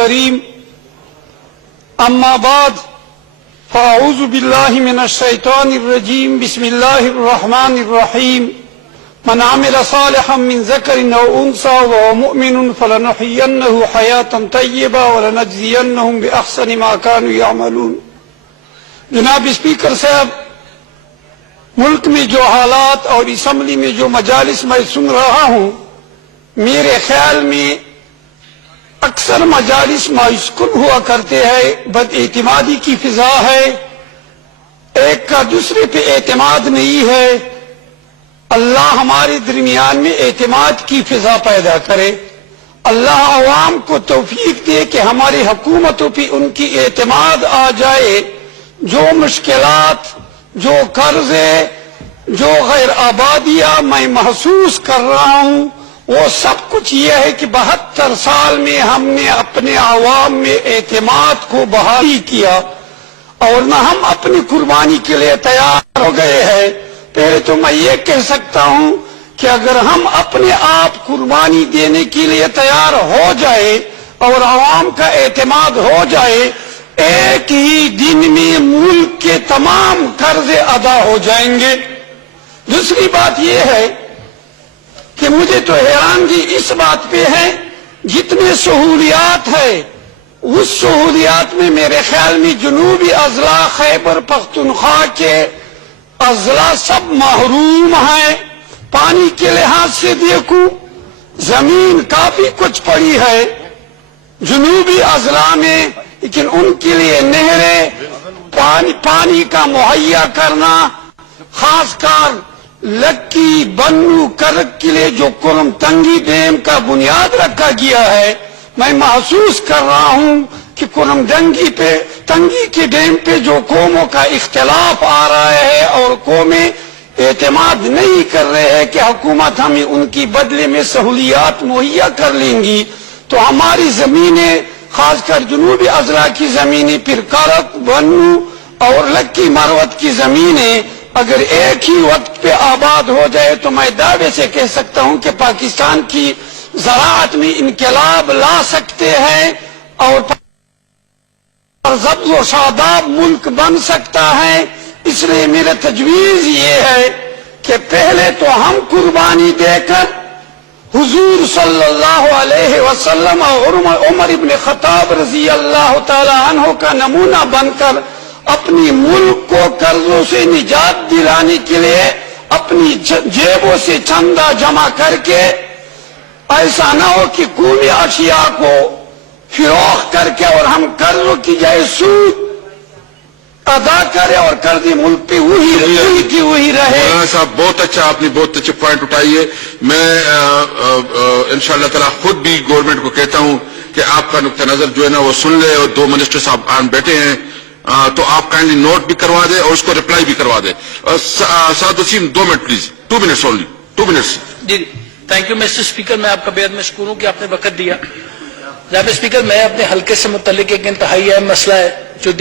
الكريم أما بعد فأعوذ بالله من الشيطان الرجيم بسم الله الرحمن الرحيم من عمل صالحا من ذكر أو أنثى وهو مؤمن فلنحيينه حياة طيبة ولنجزينهم بأحسن ما كانوا يعملون. جناب اسپیکر صاحب، ملک میں جو حالات اور اسمبلی میں جو مجالس میں سن رہا ہوں، میرے خیال میں اکثر مجالس مایوس کن ہوا کرتے ہیں، بد اعتمادی کی فضا ہے، ایک کا دوسرے پہ اعتماد نہیں ہے. اللہ ہمارے درمیان میں اعتماد کی فضا پیدا کرے. اللہ عوام کو توفیق دے کہ ہماری حکومتوں پہ ان کی اعتماد آ جائے. جو مشکلات، جو قرضے، جو غیر آبادیاں میں محسوس کر رہا ہوں، وہ سب کچھ یہ ہے کہ 72 سال میں ہم نے اپنے عوام میں اعتماد کو بحالی کیا، اور نہ ہم اپنی قربانی کے لیے تیار ہو گئے ہیں. پہلے تو میں یہ کہہ سکتا ہوں کہ اگر ہم اپنے آپ قربانی دینے کے لیے تیار ہو جائے اور عوام کا اعتماد ہو جائے، ایک ہی دن میں ملک کے تمام قرضے ادا ہو جائیں گے. دوسری بات یہ ہے کہ مجھے تو حیرانگی اس بات پہ ہے، جتنے سہولیات ہے اس سہولیات میں میرے خیال میں جنوبی اضلاع خیبر پختونخوا کے اضلاع سب محروم ہیں. پانی کے لحاظ سے دیکھوں، زمین کافی کچھ پڑی ہے جنوبی اضلاع میں، لیکن ان کے لیے نہریں، پانی کا مہیا کرنا، خاص کر لکی بنو کرک کے لیے جو کرم تنگی ڈیم کا بنیاد رکھا گیا ہے، میں محسوس کر رہا ہوں کہ کرم تنگی کے ڈیم پہ جو قوموں کا اختلاف آ رہا ہے اور قومیں اعتماد نہیں کر رہے ہیں کہ حکومت ہمیں ان کی بدلے میں سہولیات مہیا کر لیں گی، تو ہماری زمینیں، خاص کر جنوبی اضلاع کی زمینیں، پھر کرک، بنو اور لکی مروت کی زمینیں اگر ایک ہی وقت پہ آباد ہو جائے تو میں دعوے سے کہہ سکتا ہوں کہ پاکستان کی زراعت میں انقلاب لا سکتے ہیں اور ضبط و شاداب ملک بن سکتا ہے. اس لیے میرا تجویز یہ ہے کہ پہلے تو ہم قربانی دے کر حضور صلی اللہ علیہ وسلم اور عمر ابن خطاب رضی اللہ تعالی عنہ کا نمونہ بن کر اپنی ملک کو قرضوں سے نجات دلانے کے لیے اپنی جیبوں سے چندہ جمع کر کے، ایسا نہ ہو کہ قومی اشیاء کو فروخت کر کے اور ہم قرضوں کی جائے سود ادا کرے اور قرضی ملک پہ وہی رہے. صاحب بہت اچھا، آپ نے بہت اچھے پوائنٹ اٹھائی ہے. میں انشاءاللہ تعالیٰ خود بھی گورنمنٹ کو کہتا ہوں کہ آپ کا نقطہ نظر جو ہے نا وہ سن لے، اور 2 منسٹر صاحب آن بیٹھے ہیں تو آپ کائنڈلی نوٹ بھی کروا دیں اور اس کو رپلائی بھی کروا دیں. Saad Waseem 2 minute please, 2 minutes only, 2 minutes. جی تھینک یو مسٹر اسپیکر، میں آپ کا بے حد مشکور ہوں کہ آپ نے وقت دیا. جناب اسپیکر، میں اپنے حلقے سے متعلق ایک انتہائی اہم مسئلہ ہے جو